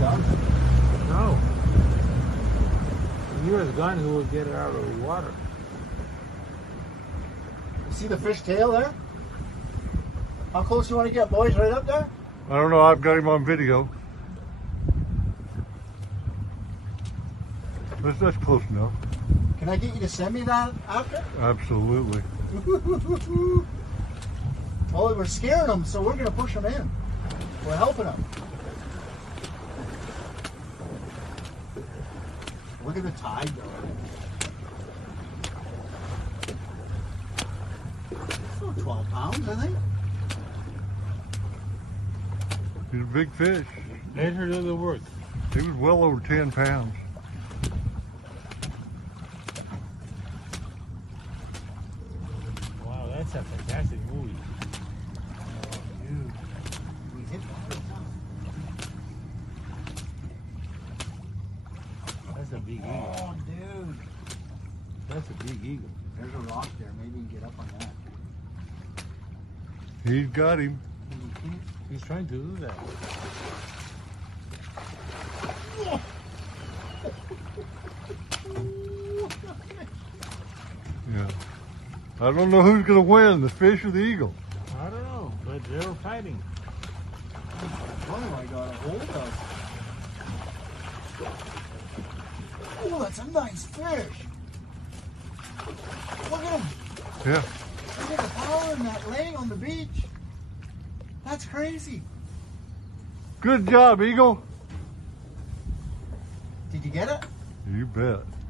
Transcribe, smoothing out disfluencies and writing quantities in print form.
gun. No. If he was gone, who would get it out of the water? You see the fish tail there? How close you want to get, boys? Right up there? I don't know. I've got him on video. That's close enough. Can I get you to send me that after? Absolutely. Well, we're scaring them, so we're going to push them in. We're helping them. Look at the tide, though. Oh, 12 pounds, I think. He's a big fish. Let her do the work. He was well over 10 pounds. Wow, that's a fantastic movie. Oh, dude. We hit that. That's a big eagle. Oh, dude. That's a big eagle. There's a rock there. Maybe you can get up on that. He's got him. He's trying to do that. Yeah. I don't know who's going to win, the fish or the eagle. I don't know, but they're fighting. Oh, I got a hold of. Oh, that's a nice fish. Look at him. Yeah. Look at the power in that laying on the beach. That's crazy. Good job, eagle. Did you get it? You bet.